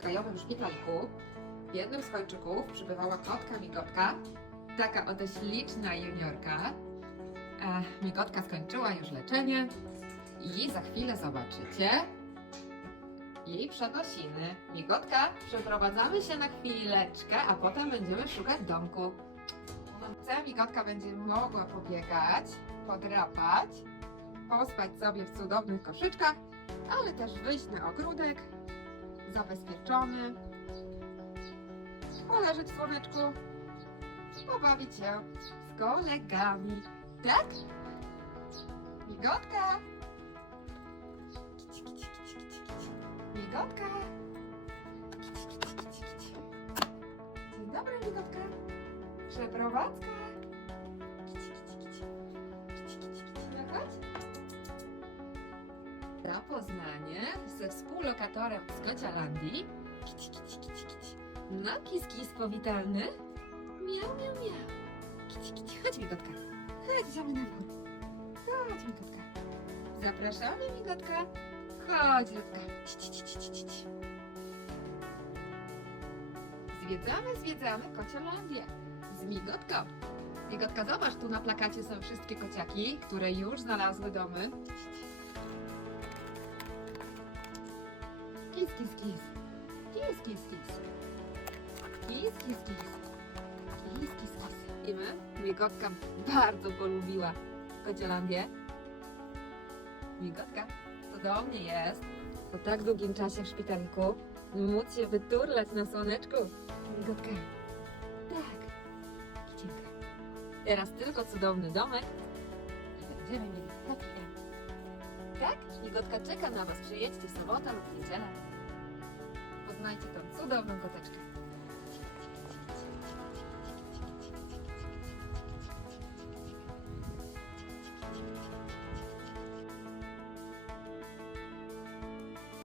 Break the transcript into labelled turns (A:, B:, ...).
A: krajowym szpitalku w jednym z kończyków przybywała kotka Migotka, taka oto śliczna juniorka. Migotka skończyła już leczenie i za chwilę zobaczycie jej przenosiny. Migotka, przeprowadzamy się na chwileczkę, a potem będziemy szukać domku. Wkrótce Migotka będzie mogła pobiegać, podrapać, pospać sobie w cudownych koszyczkach, ale też wyjść na ogródek, zabezpieczony, poleżeć w słoneczku, pobawić się z kolegami. Tak? Migotka! Migotka! Dzień dobry, Migotka. Przeprowadzka. Kici, kici, kici. Kici, kici, kici. Chodź. Zapoznanie ze współlokatorem z Kocialandii. Kici, kici, kici, kici. No, kis, kis powitalny. Miau, miau, miau. Kici, kici. Chodź, Migotka. Chodź, na wór. Chodź, Migotka. Zapraszamy, Migotka. Chodź, Ludka. Ci, ci, ci. Zwiedzamy, zwiedzamy Kociolandię z Migotką. Migotka, zobacz, tu na plakacie są wszystkie kociaki, które już znalazły domy. Kis, kis, kis. Kis, kis, kis. Kis, kis, kis. Kis, kis. I my? Migotka bardzo polubiła Kociolandię. Migotka, cudownie jest. Po tak długim czasie w szpitalku móc się wyturlać na słoneczku. Migotka. Tak. Kicinka. Teraz tylko cudowny domek będziemy mieli taki. Tak? Migotka czeka na Was. Przyjedźcie w sobotę lub niedzielę. Poznajcie tą cudowną koteczkę.